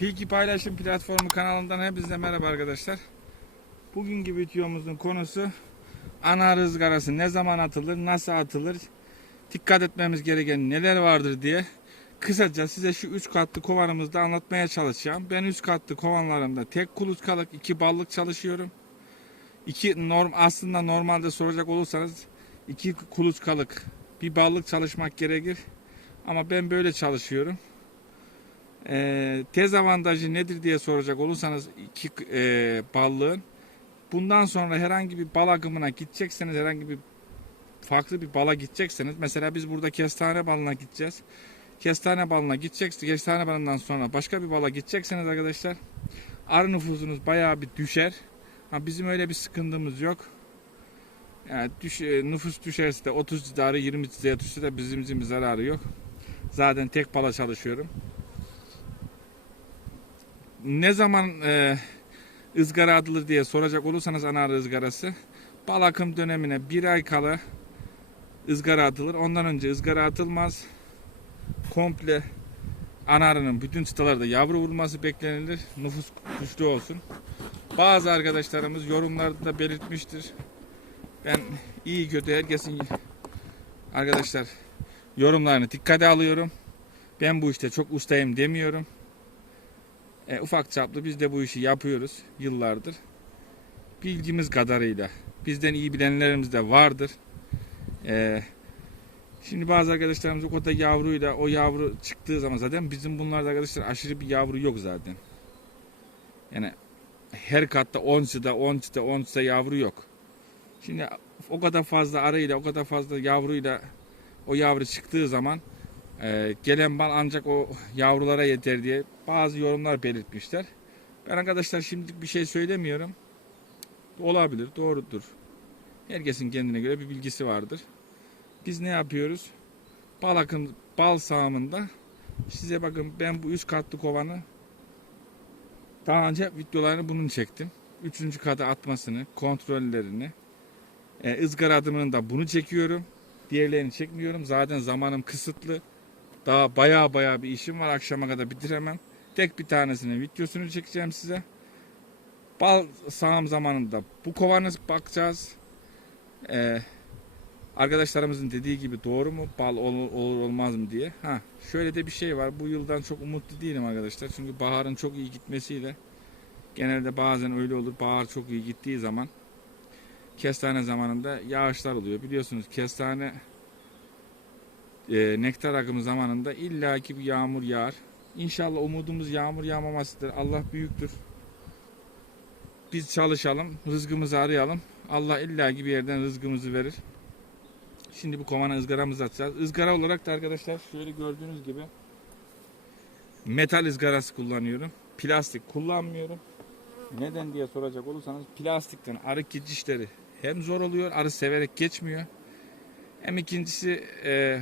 Bilgi Paylaşım Platformu kanalından hepinize merhaba arkadaşlar. Bugünkü videomuzun konusu ana rızgarası ne zaman atılır, nasıl atılır, dikkat etmemiz gereken neler vardır diye kısaca size şu 3 katlı kovanımızda anlatmaya çalışacağım. Ben 3 katlı kovanlarımda tek kuluçkalık, iki ballık çalışıyorum. İki norm aslında normalde soracak olursanız iki kuluçkalık, bir ballık çalışmak gerekir. Ama ben böyle çalışıyorum. Ee, dezavantajı nedir diye soracak olursanız iki e, ballığın bundan sonra herhangi bir bal akımına gidecekseniz herhangi bir farklı bir bala gidecekseniz mesela biz burada kestane balına gideceğiz. Kestane balına gideceksiniz. Kestane balından sonra başka bir bala gidecekseniz arkadaşlar arı nüfusunuz bayağı bir düşer. Ha, bizim öyle bir sıkıntımız yok. Yani düş, e, nüfus düşerse de 30 civarı 20 civarı düşse de bizim bir zararı yok. Zaten tek bala çalışıyorum. Ne zaman e, ızgara atılır diye soracak olursanız ana arı ızgarası bal akım dönemine bir ay kala ızgara atılır. Ondan önce ızgara atılmaz. Komple ana arının bütün çıtalarda yavru vurması beklenilir. Nüfus güçlü olsun. Bazı arkadaşlarımız yorumlarda belirtmiştir. Ben iyi kötü herkesin arkadaşlar yorumlarını dikkate alıyorum. Ben bu işte çok ustayım demiyorum. E, ufak çaplı biz de bu işi yapıyoruz yıllardır. Bilgimiz kadarıyla. Bizden iyi bilenlerimiz de vardır. E, şimdi bazı arkadaşlarımız o kadar yavruyla o yavru çıktığı zaman zaten bizim bunlarda arkadaşlar aşırı bir yavru yok zaten. Yani her katta 10 çıta 10 çıta 10 çıta yavru yok. Şimdi o kadar fazla arıyla o kadar fazla yavruyla o yavru çıktığı zaman ee, gelen bal ancak o yavrulara yeter diye bazı yorumlar belirtmişler. Ben arkadaşlar şimdilik bir şey söylemiyorum. Olabilir, doğrudur. Herkesin kendine göre bir bilgisi vardır. Biz ne yapıyoruz? Bal akım, bal sağımında size bakın ben bu üst katlı kovanı daha önce videolarını bunun çektim. Üçüncü kata atmasını, kontrollerini, e, ızgara adımını da bunu çekiyorum. Diğerlerini çekmiyorum. Zaten zamanım kısıtlı. Daha baya baya bir işim var. Akşama kadar bitiremem. Tek bir tanesinin videosunu çekeceğim size. Bal sağım zamanında bu kovanı bakacağız. Ee, arkadaşlarımızın dediği gibi doğru mu? Bal olur, olur olmaz mı diye. Ha, şöyle de bir şey var. Bu yıldan çok umutlu değilim arkadaşlar. Çünkü baharın çok iyi gitmesiyle genelde bazen öyle olur. Bahar çok iyi gittiği zaman kestane zamanında yağışlar oluyor. Biliyorsunuz kestane e, nektar akımı zamanında illaki bir yağmur yağar. İnşallah umudumuz yağmur yağmamasıdır. Allah büyüktür. Biz çalışalım, rızkımızı arayalım. Allah illaki bir yerden rızkımızı verir. Şimdi bu kovana ızgaramızı atacağız. Izgara olarak da arkadaşlar şöyle gördüğünüz gibi metal ızgarası kullanıyorum. Plastik kullanmıyorum. Neden diye soracak olursanız plastikten arı geçişleri hem zor oluyor, arı severek geçmiyor. Hem ikincisi e,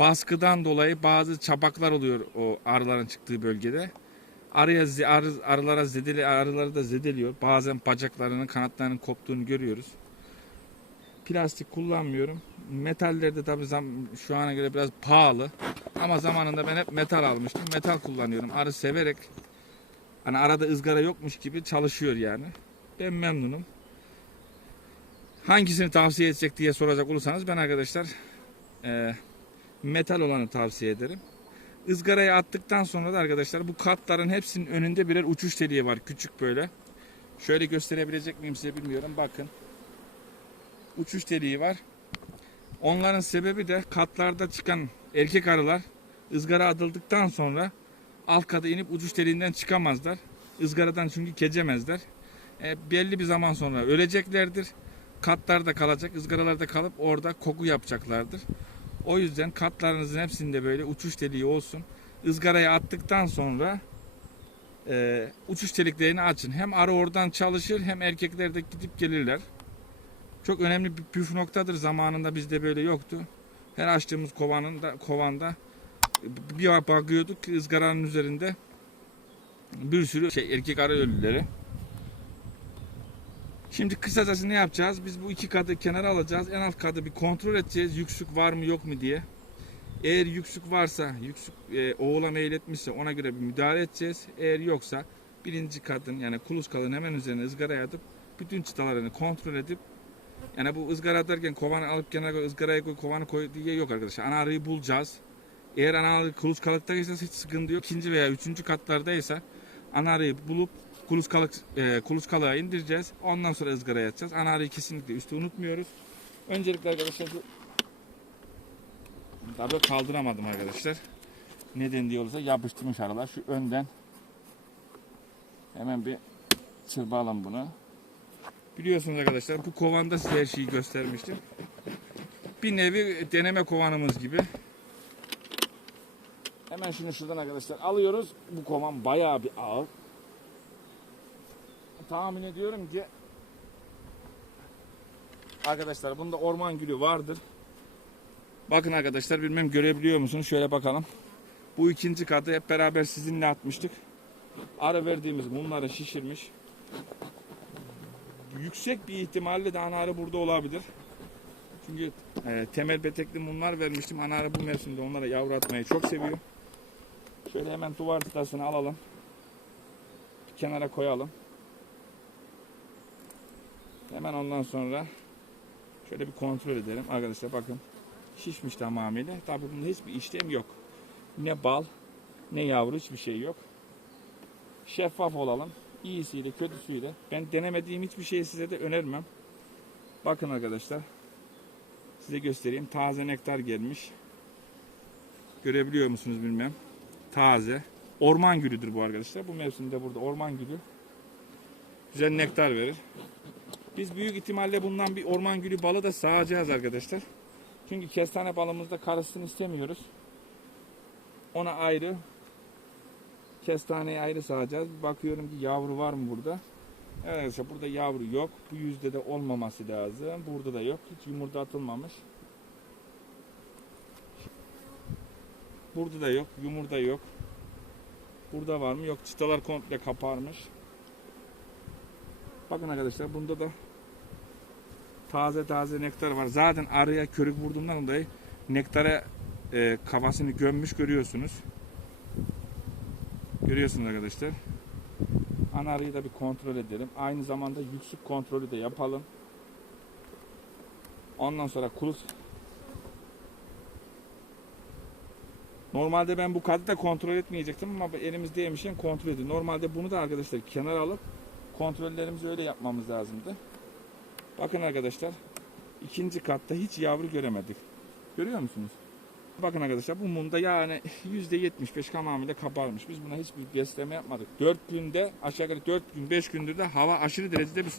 baskıdan dolayı bazı çabaklar oluyor o arıların çıktığı bölgede. Arıya arı, arılara zedeli arıları da zedeliyor. Bazen bacaklarının, kanatlarının koptuğunu görüyoruz. Plastik kullanmıyorum. Metaller de tabii zam, şu ana göre biraz pahalı. Ama zamanında ben hep metal almıştım. Metal kullanıyorum. Arı severek hani arada ızgara yokmuş gibi çalışıyor yani. Ben memnunum. Hangisini tavsiye edecek diye soracak olursanız ben arkadaşlar eee metal olanı tavsiye ederim. Izgaraya attıktan sonra da arkadaşlar bu katların hepsinin önünde birer uçuş teliği var. Küçük böyle. Şöyle gösterebilecek miyim size bilmiyorum. Bakın. Uçuş teliği var. Onların sebebi de katlarda çıkan erkek arılar ızgara atıldıktan sonra alt kata inip uçuş teliğinden çıkamazlar. Izgaradan çünkü kecemezler. E, belli bir zaman sonra öleceklerdir. Katlarda kalacak, ızgaralarda kalıp orada koku yapacaklardır. O yüzden katlarınızın hepsinde böyle uçuş deliği olsun. Izgaraya attıktan sonra e, uçuş deliklerini açın. Hem arı oradan çalışır hem erkekler de gidip gelirler. Çok önemli bir püf noktadır. Zamanında bizde böyle yoktu. Her açtığımız kovanın da, kovanda bir bakıyorduk ızgaranın üzerinde bir sürü şey erkek arı ölüleri. Şimdi kısacası ne yapacağız? Biz bu iki kadı kenara alacağız. En alt kadı bir kontrol edeceğiz. Yüksük var mı yok mu diye. Eğer yüksük varsa, yüksük e, oğula meyletmişse ona göre bir müdahale edeceğiz. Eğer yoksa birinci kadın yani kuluçkalığın hemen üzerine ızgaraya atıp bütün çıtalarını kontrol edip yani bu ızgara atarken kovanı alıp kenara koy, ızgaraya koy, kovanı koy diye yok arkadaşlar. Ana arıyı bulacağız. Eğer ana arı kuluçkalıktaysa hiç sıkıntı yok. İkinci veya üçüncü katlardaysa ana arıyı bulup kuluçkalık, e, kuluçkalığa indireceğiz. Ondan sonra ızgaraya atacağız. Ana arıyı kesinlikle üstü unutmuyoruz. Öncelikle arkadaşlar bu Tabii kaldıramadım arkadaşlar. Neden diye yapıştırmış aralar. Şu önden hemen bir çırpalım bunu. Biliyorsunuz arkadaşlar bu kovanda size her şeyi göstermiştim. Bir nevi deneme kovanımız gibi. Hemen şunu şuradan arkadaşlar alıyoruz. Bu kovan bayağı bir ağır. Tahmin ediyorum ki arkadaşlar bunda orman gülü vardır. Bakın arkadaşlar bilmem görebiliyor musunuz? Şöyle bakalım. Bu ikinci katı hep beraber sizinle atmıştık. Ara verdiğimiz mumları şişirmiş. Yüksek bir ihtimalle de ana arı burada olabilir. Çünkü e, temel betekli mumlar vermiştim. Ana arı bu mevsimde onlara yavru atmayı çok seviyor. Şöyle hemen duvar tıtasını alalım. Bir kenara koyalım. Hemen ondan sonra şöyle bir kontrol edelim. Arkadaşlar bakın şişmiş tamamıyla. Tabi bunda hiçbir işlem yok. Ne bal ne yavru hiçbir şey yok. Şeffaf olalım. İyisiyle kötüsüyle. Ben denemediğim hiçbir şeyi size de önermem. Bakın arkadaşlar. Size göstereyim. Taze nektar gelmiş. Görebiliyor musunuz bilmem. Taze. Orman gülüdür bu arkadaşlar. Bu mevsimde burada orman gülü. Güzel nektar verir. Biz büyük ihtimalle bundan bir orman gülü balı da sağacağız arkadaşlar. Çünkü kestane balımızda karışsın istemiyoruz. Ona ayrı kestaneyi ayrı sağacağız. Bakıyorum ki yavru var mı burada? Evet arkadaşlar burada yavru yok. Bu yüzde de olmaması lazım. Burada da yok. Hiç yumurta atılmamış. Burada da yok. Yumurta yok. Burada var mı? Yok. Çıtalar komple kaparmış. Bakın arkadaşlar bunda da taze taze nektar var. Zaten araya körük vurduğumdan dolayı nektara e, kafasını gömmüş görüyorsunuz. Görüyorsunuz arkadaşlar. Ana arıyı da bir kontrol edelim. Aynı zamanda yüksük kontrolü de yapalım. Ondan sonra kulus Normalde ben bu kadı da kontrol etmeyecektim ama elimizdeymişken kontrol edin. Normalde bunu da arkadaşlar kenara alıp kontrollerimizi öyle yapmamız lazımdı. Bakın arkadaşlar ikinci katta hiç yavru göremedik. Görüyor musunuz? Bakın arkadaşlar bu mumda yani %75 tamamıyla kabarmış. Biz buna hiçbir besleme yapmadık. 4 günde aşağı yukarı 4 gün 5 gündür de hava aşırı derecede bir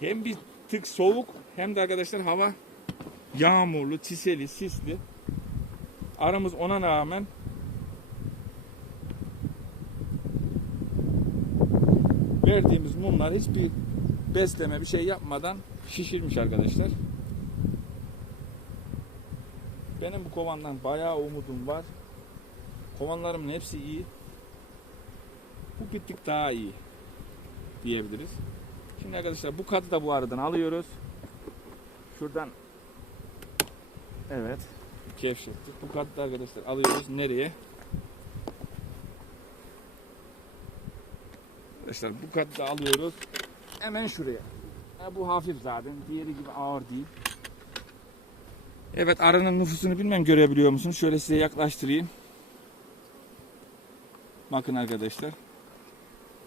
hem bir tık soğuk hem de arkadaşlar hava yağmurlu, çiseli, sisli. Aramız ona rağmen verdiğimiz mumlar hiçbir besleme bir şey yapmadan şişirmiş arkadaşlar. Benim bu kovandan bayağı umudum var. Kovanlarımın hepsi iyi. Bu bir tık daha iyi diyebiliriz. Şimdi arkadaşlar bu katı da bu aradan alıyoruz. Şuradan evet gevşettik. Bu katı da arkadaşlar alıyoruz. Nereye? Arkadaşlar bu katı da alıyoruz. Hemen şuraya. Ha, bu hafif zaten. Diğeri gibi ağır değil. Evet arının nüfusunu bilmem görebiliyor musunuz? Şöyle size yaklaştırayım. Bakın arkadaşlar.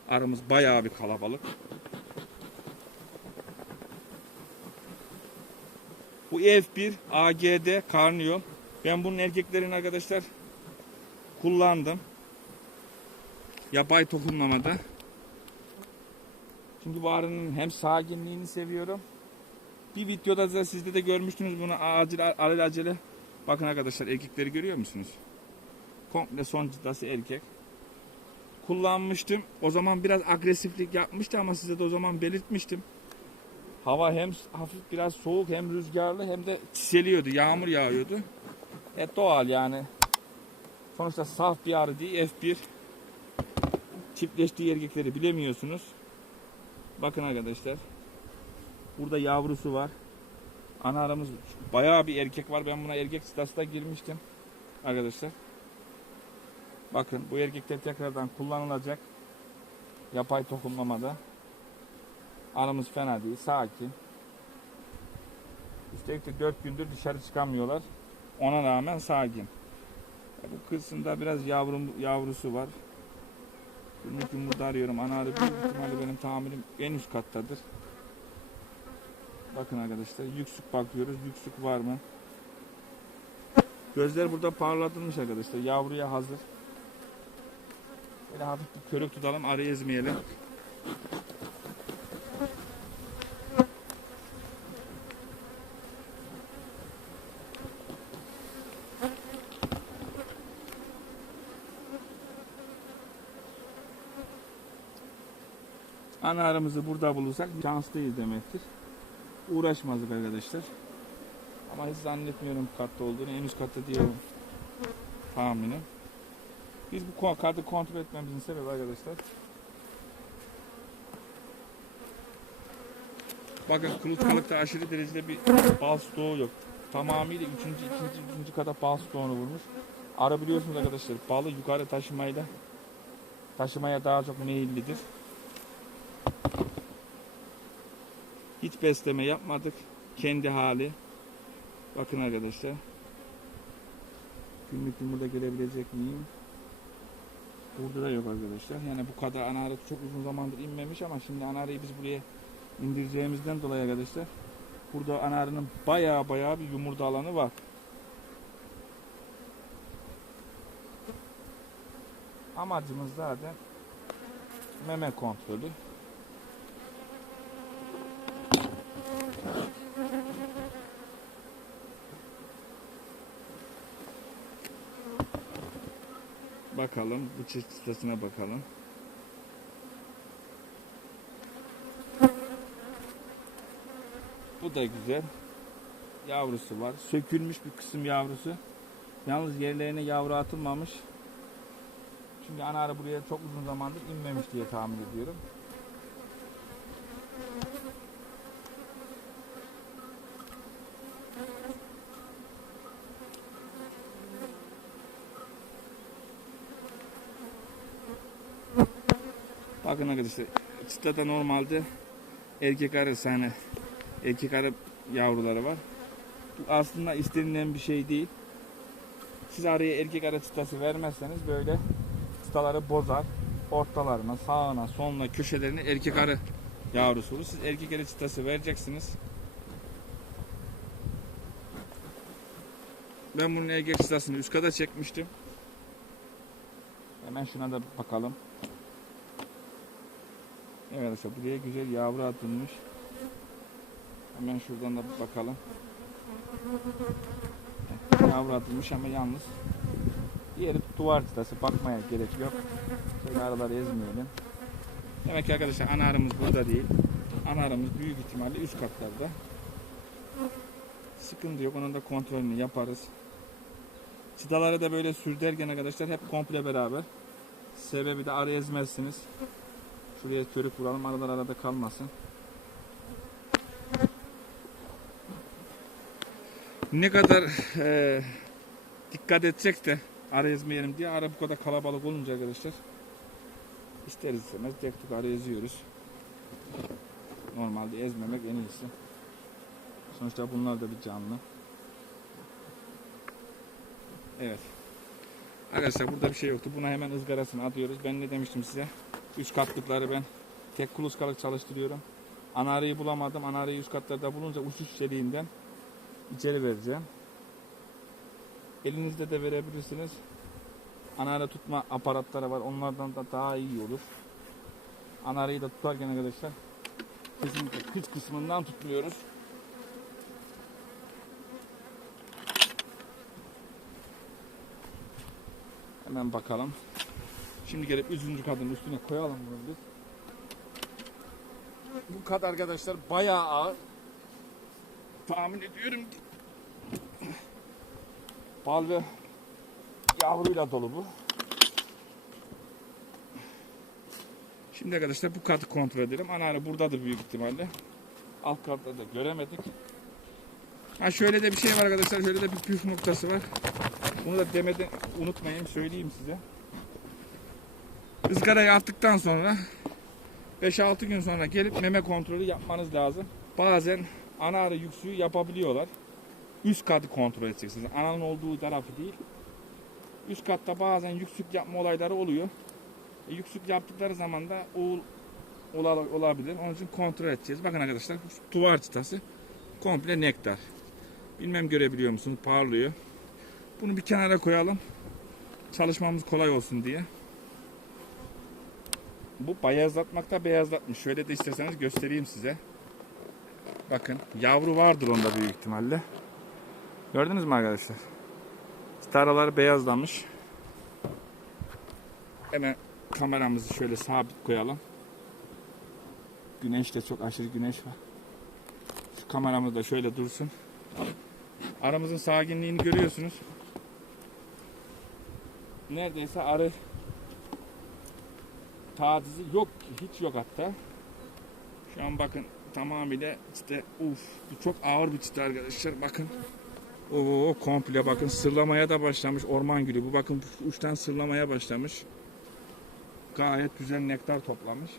Arımız bayağı bir kalabalık. Bu F1 AGD karnıyor. Ben bunun erkeklerini arkadaşlar kullandım. Yapay tohumlamada. Çünkü bu arının hem sakinliğini seviyorum. Bir videoda da sizde de görmüştünüz bunu acil alel acele. Bakın arkadaşlar erkekleri görüyor musunuz? Komple son çıtası erkek. Kullanmıştım. O zaman biraz agresiflik yapmıştı ama size de o zaman belirtmiştim. Hava hem hafif biraz soğuk hem rüzgarlı hem de çiseliyordu. Yağmur yağıyordu. E doğal yani. Sonuçta saf bir arı değil F1. Çiftleştiği erkekleri bilemiyorsunuz. Bakın arkadaşlar. Burada yavrusu var. Ana aramız bayağı bir erkek var. Ben buna erkek stasına girmiştim. Arkadaşlar. Bakın bu erkekler tekrardan kullanılacak. Yapay tohumlamada. Arımız fena değil. Sakin. Üstelik de 4 gündür dışarı çıkamıyorlar. Ona rağmen sakin. Bu kısımda biraz yavrum, yavrusu var. Günlük yumurta arıyorum. Ana arı büyük ihtimalle benim tahminim en üst kattadır. Bakın arkadaşlar yüksük bakıyoruz. Yüksük var mı? Gözler burada parlatılmış arkadaşlar. Yavruya hazır. Böyle hafif bir körük tutalım. Arı ezmeyelim. Ana arımızı burada bulursak şanslıyız demektir. Uğraşmazdık arkadaşlar. Ama hiç zannetmiyorum katta olduğunu. En üst katta diyorum tahminim. Biz bu kartı kontrol etmemizin sebebi arkadaşlar. Bakın kuluçkalıkta aşırı derecede bir bal stoğu yok. Tamamıyla 3. 2. 3. kata bal stoğunu vurmuş. Arı biliyorsunuz arkadaşlar balı yukarı taşımayla taşımaya daha çok meyillidir. Hiç besleme yapmadık. Kendi hali. Bakın arkadaşlar. Günlük yumurta görebilecek miyim? Burada da yok arkadaşlar. Yani bu kadar ana arı çok uzun zamandır inmemiş ama şimdi ana arıyı biz buraya indireceğimizden dolayı arkadaşlar. Burada ana arının baya baya bir yumurta alanı var. Amacımız zaten meme kontrolü. Bakalım bu çift çıtasına bakalım. Bu da güzel. Yavrusu var. Sökülmüş bir kısım yavrusu. Yalnız yerlerine yavru atılmamış. Çünkü ana arı buraya çok uzun zamandır inmemiş diye tahmin ediyorum. Bakın arkadaşlar çıtlada normalde erkek arı hani erkek arı yavruları var. Bu aslında istenilen bir şey değil. Siz arıya erkek arı çıtası vermezseniz böyle çıtaları bozar. Ortalarına, sağına, soluna, köşelerine erkek arı yavrusu olur. Siz erkek arı çıtası vereceksiniz. Ben bunun erkek çıtasını üst kata çekmiştim. Hemen şuna da bakalım. Evet arkadaşlar buraya güzel yavru atılmış. Hemen şuradan da bakalım. Yavru atılmış ama yalnız diğeri duvar çıtası bakmaya gerek yok. Şöyle araları ezmeyelim. Demek ki arkadaşlar ana burada değil. Ana büyük ihtimalle üst katlarda. Sıkıntı yok. Onun da kontrolünü yaparız. Çıtaları da böyle sürderken arkadaşlar hep komple beraber. Sebebi de arı ezmezsiniz. Şuraya körük vuralım aralar arada kalmasın. Ne kadar e, dikkat edecek de arı ezmeyelim diye ara bu kadar kalabalık olunca arkadaşlar ister istemez tek tek arı eziyoruz. Normalde ezmemek en iyisi. Sonuçta bunlar da bir canlı. Evet. Arkadaşlar burada bir şey yoktu. Buna hemen ızgarasını atıyoruz. Ben ne demiştim size? Üst katlıkları ben tek kuluskalık çalıştırıyorum. Anarıyı bulamadım. Anarıyı üst katlarda bulunca uçuş deliğinden içeri vereceğim. Elinizde de verebilirsiniz. Anara tutma aparatları var. Onlardan da daha iyi olur. Anarıyı da tutarken arkadaşlar kesinlikle kıç kısmından tutmuyoruz. Hemen bakalım. Şimdi gelip üçüncü kadının üstüne koyalım bunu biz. Bu kat arkadaşlar bayağı ağır. Tahmin ediyorum ki bal ve yavruyla dolu bu. Şimdi arkadaşlar bu katı kontrol edelim. Arı buradadır büyük ihtimalle. Alt katta da göremedik. Ha şöyle de bir şey var arkadaşlar. Şöyle de bir püf noktası var. Bunu da demeden unutmayın. Söyleyeyim size. Izgarayı attıktan sonra 5-6 gün sonra gelip meme kontrolü yapmanız lazım. Bazen ana arı yüksüğü yapabiliyorlar. Üst katı kontrol edeceksiniz. Ananın olduğu tarafı değil. Üst katta bazen yüksük yapma olayları oluyor. E, yüksük yaptıkları zaman da oğul ola- olabilir. Onun için kontrol edeceğiz. Bakın arkadaşlar duvar çıtası komple nektar. Bilmem görebiliyor musunuz? Parlıyor. Bunu bir kenara koyalım. Çalışmamız kolay olsun diye. Bu beyazlatmakta beyazlatmış. Şöyle de isterseniz göstereyim size. Bakın yavru vardır onda büyük ihtimalle. Gördünüz mü arkadaşlar? Staralar beyazlamış. Hemen kameramızı şöyle sabit koyalım. Güneş de çok aşırı güneş var. Şu kameramız da şöyle dursun. Aramızın sakinliğini görüyorsunuz. Neredeyse arı tadizi yok hiç yok hatta. Şu an bakın tamamıyla işte uf bu çok ağır bir çıtı arkadaşlar bakın. Oo komple bakın sırlamaya da başlamış orman gülü. Bu bakın uçtan sırlamaya başlamış. Gayet güzel nektar toplamış.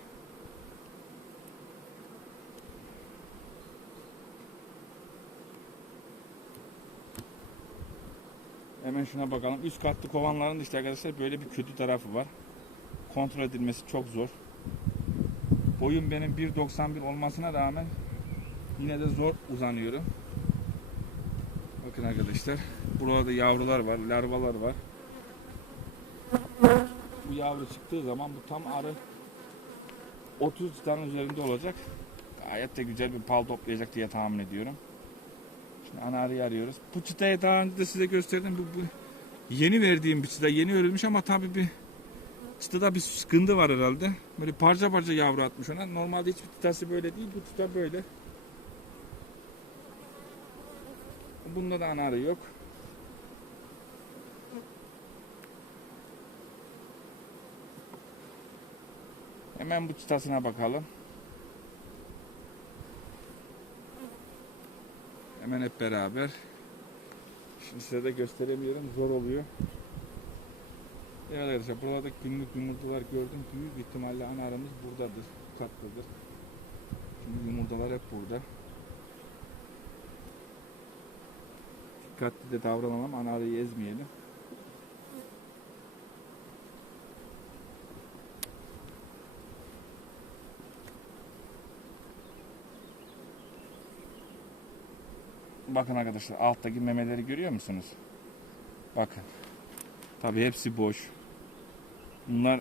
Hemen şuna bakalım. Üst katlı kovanların işte arkadaşlar böyle bir kötü tarafı var. Kontrol edilmesi çok zor. Boyum benim 1.91 olmasına rağmen yine de zor uzanıyorum. Bakın arkadaşlar. Burada yavrular var, larvalar var. Bu yavru çıktığı zaman bu tam arı 30 tane üzerinde olacak. Gayet de güzel bir pal toplayacak diye tahmin ediyorum. Şimdi ana arıyı arıyoruz. Bu çıtayı daha önce de size gösterdim. Bu, bu yeni verdiğim bir çıta. Yeni örülmüş ama tabii bir çıtada bir sıkıntı var herhalde. Böyle parça parça yavru atmış ona. Normalde hiçbir çıtası böyle değil. Bu çıta böyle. Bunda da ana arı yok. Hemen bu çıtasına bakalım. Hemen hep beraber. Şimdi size de gösteremiyorum. Zor oluyor. Evet arkadaşlar burada günlük yumurtalar gördüm. Büyük ihtimalle ana aramız buradadır. Bu kattadır. Şimdi yumurtalar hep burada. Dikkatli de davranalım. Ana arayı ezmeyelim. Bakın arkadaşlar alttaki memeleri görüyor musunuz? Bakın. Tabi hepsi boş. Bunlar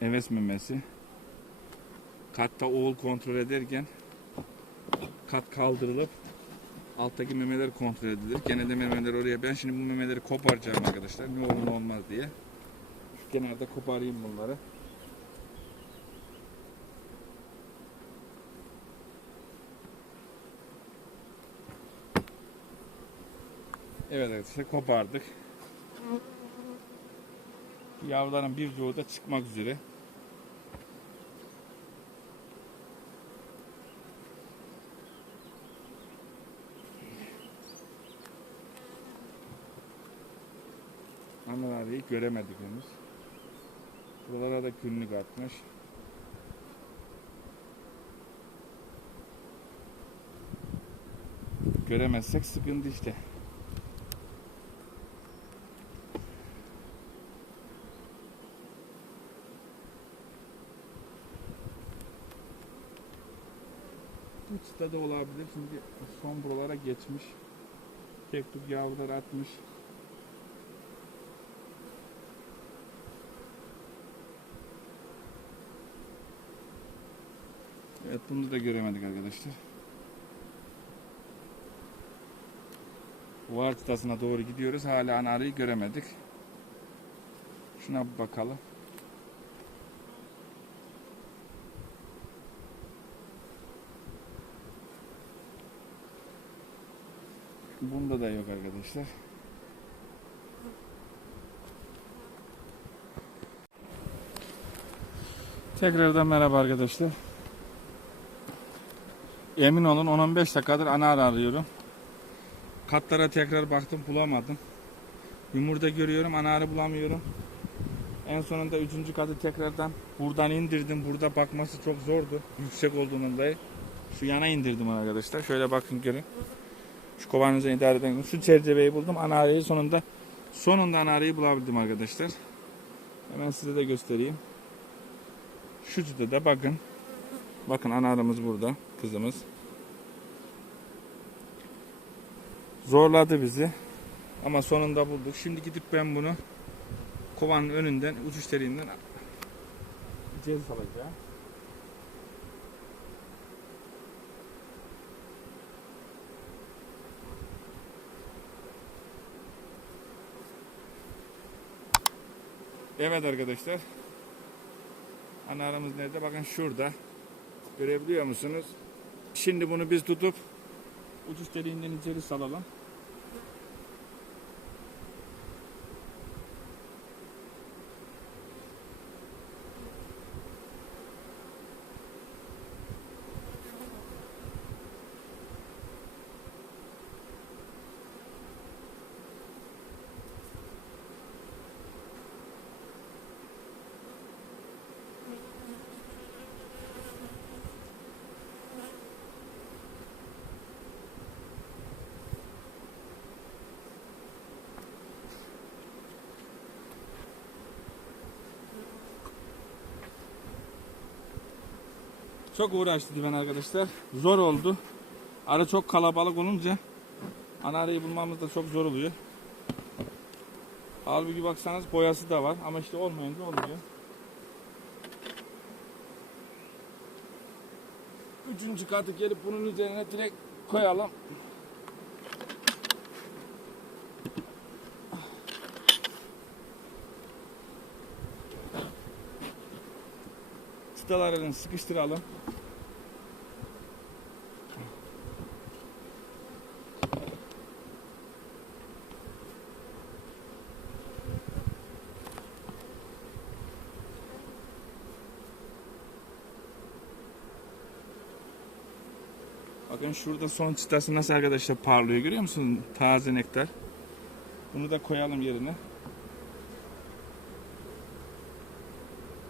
heves memesi. Katta oğul kontrol ederken kat kaldırılıp alttaki memeler kontrol edilir. Gene de memeler oraya. Ben şimdi bu memeleri koparacağım arkadaşlar. Ne olur ne olmaz diye. Şu kenarda koparayım bunları. Evet arkadaşlar kopardık. Yavruların birçoğu da çıkmak üzere. Analarıyı göremedik henüz. Buralara da günlük atmış. Göremezsek sıkıntı işte. Bu çıta da olabilir çünkü son buralara geçmiş. Keklik yavrular atmış. Evet bunu da göremedik arkadaşlar. Var çıtasına doğru gidiyoruz. Hala ana arıyı göremedik. Şuna bakalım. Bunda da yok arkadaşlar. Tekrardan merhaba arkadaşlar. Emin olun 10-15 dakikadır ana arı arıyorum. Katlara tekrar baktım bulamadım. Yumurta görüyorum anarı bulamıyorum. En sonunda üçüncü katı tekrardan buradan indirdim. Burada bakması çok zordu. Yüksek olduğundan dolayı. Şu yana indirdim arkadaşlar. Şöyle bakın görün. Şu kovanın idare eden şu çerçeveyi buldum. Anarıyı sonunda sonunda anarıyı bulabildim arkadaşlar. Hemen size de göstereyim. Şu cüde de bakın. Bakın anarımız burada. Kızımız. Zorladı bizi. Ama sonunda bulduk. Şimdi gidip ben bunu kovanın önünden, uçuş deliğinden içeri salacağım. Evet arkadaşlar. Anarımız nerede? Bakın şurada. Görebiliyor musunuz? Şimdi bunu biz tutup uçuş deliğinden içeri salalım. Çok uğraştı ben arkadaşlar. Zor oldu. Arı çok kalabalık olunca ana arayı bulmamız da çok zor oluyor. Halbuki baksanız boyası da var ama işte olmayınca olmuyor. Üçüncü katı gelip bunun üzerine direkt koyalım. Çıtalarını sıkıştıralım. Bakın şurada son çıtası nasıl arkadaşlar parlıyor görüyor musun? Taze nektar. Bunu da koyalım yerine.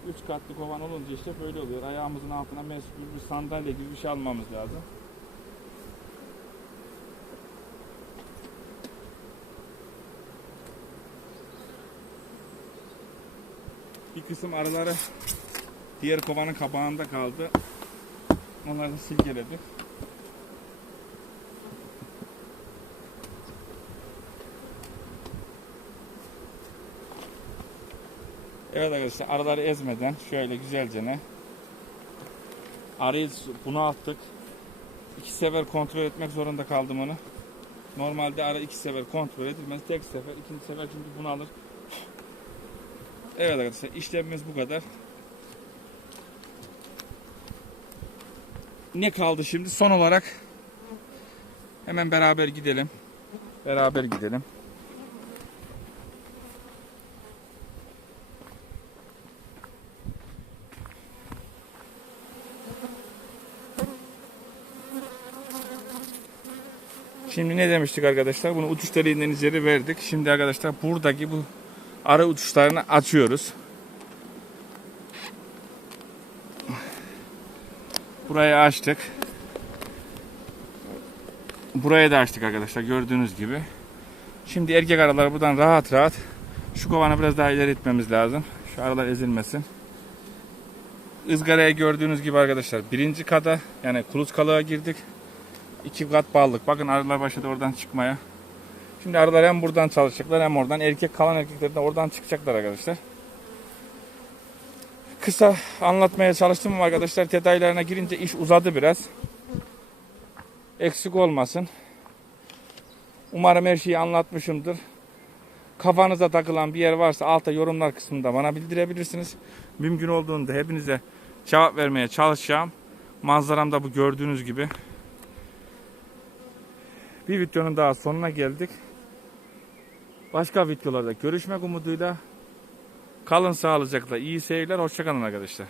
Üç katlı kovan olunca işte böyle oluyor. Ayağımızın altına mecbur bir sandalye gibi bir şey almamız lazım. Bir kısım arıları diğer kovanın kabağında kaldı. Onları silkeledik. Evet arkadaşlar arıları ezmeden şöyle güzelce ne arıyı bunu attık. İki sefer kontrol etmek zorunda kaldım onu. Normalde arı iki sefer kontrol edilmez. Tek sefer, ikinci sefer çünkü bunu alır. Evet arkadaşlar işlemimiz bu kadar. Ne kaldı şimdi? Son olarak hemen beraber gidelim. Beraber gidelim. Şimdi ne demiştik arkadaşlar? Bunu uçuş deliğinden içeri verdik. Şimdi arkadaşlar buradaki bu ara uçuşlarını açıyoruz. Burayı açtık. Burayı da açtık arkadaşlar gördüğünüz gibi. Şimdi erkek aralar buradan rahat rahat şu kovanı biraz daha ileri itmemiz lazım. Şu aralar ezilmesin. Izgaraya gördüğünüz gibi arkadaşlar birinci kata yani kulus kalığa girdik. İki kat bağlılık. Bakın arılar başladı oradan çıkmaya. Şimdi arılar hem buradan çalışacaklar hem oradan. Erkek kalan erkekler de oradan çıkacaklar arkadaşlar. Kısa anlatmaya çalıştım ama arkadaşlar detaylarına girince iş uzadı biraz. Eksik olmasın. Umarım her şeyi anlatmışımdır. Kafanıza takılan bir yer varsa alta yorumlar kısmında bana bildirebilirsiniz. Mümkün olduğunda hepinize cevap vermeye çalışacağım. Manzaram da bu gördüğünüz gibi. Bir videonun daha sonuna geldik. Başka videolarda görüşmek umuduyla. Kalın sağlıcakla. iyi seyirler. Hoşçakalın arkadaşlar.